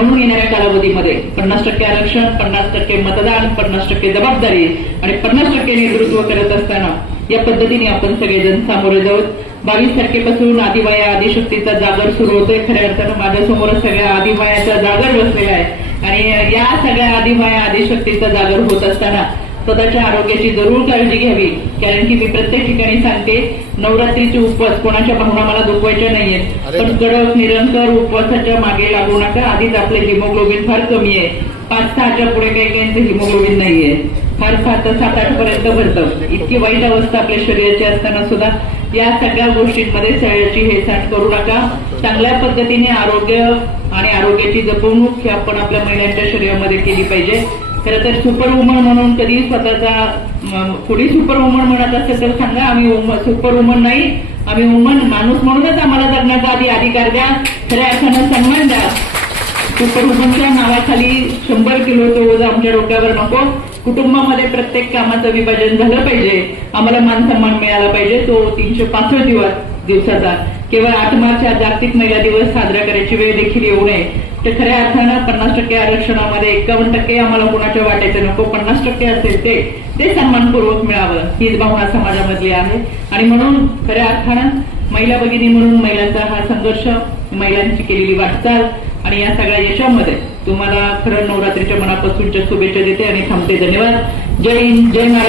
म्हणून येणाऱ्या कालावधीमध्ये 50% आरक्षण, 50% मतदान, 50% जबाबदारी आणि 50% नेतृत्व करत असताना या पद्धतीने आपण सगळेजण सामोरे जाऊ। 22 तारखेपासून आदिमाया आदिशक्तीचा जागर सुरू होतोय। खऱ्या अर्थानं माझ्यासमोर सगळ्या आदिमायाचा जागर बसलेला आहे आणि या सगळ्या आदिमाया आदिशक्तीचा जागर होत असताना स्वतःच्या आरोग्याची जरूर काळजी घ्यावी, कारण की मी प्रत्येक ठिकाणी सांगते, नवरात्रीचे उपवास कोणाच्या भावना मला दुखवायच्या नाहीयेत, पण कडक निरंतर उपवासाच्या मागे लागू नका। आधीच आपले हिमोग्लोबिन फार कमी आहे, 5-6च्या पुढे काही हिमोग्लोबिन नाहीये, फार 7-8 पर्यंत भरतं। इतकी वाईट अवस्था आपल्या शरीराची असताना सुद्धा या सगळ्या गोष्टींमध्ये शरीराची हेळसांड करू नका। चांगल्या पद्धतीने आरोग्य आणि आरोग्याची जपवणूक ही आपण आपल्या महिलांच्या शरीरामध्ये केली पाहिजे। खरं तर सुपर वुमन म्हणून कधी स्वतःचा थोडी सुपर वुमन म्हणत असेल तर सांगा, आम्ही सुपर वुमन नाही, आम्ही वुमन माणूस म्हणूनच आम्हाला जगण्याचा अधिकार द्या, खऱ्या अर्थानं सन्मान द्या। सुपर वुमनच्या नावाखाली 100 किलोचं ओझं आमच्या डोक्यावर नको। कुटुंबामध्ये प्रत्येक कामाचं विभाजन झालं पाहिजे, आम्हाला मान सन्मान मिळाला पाहिजे। तो 365 दिवसाचा केवळ 8 मार्च हा जागतिक महिला दिवस साजरा करायची वेळ देखील येऊ नये। तर खऱ्या अर्थानं 50% आरक्षणामध्ये 51% आम्हाला कोणाच्या वाटायचं नको, 50% असेल ते सन्मानपूर्वक मिळावं, हीच भावना समाजामधली आहे। आणि म्हणून खऱ्या अर्थानं महिला भगिनी म्हणून महिलांचा हा संघर्ष, महिलांची केलेली वाटचाल आणि या सगळ्या यशामध्ये तुम्हाला खरं नवरात्रीच्या मनापासूनच्या शुभेच्छा देते आणि थांबते। धन्यवाद। जय हिंद, जय महाराष्ट्र।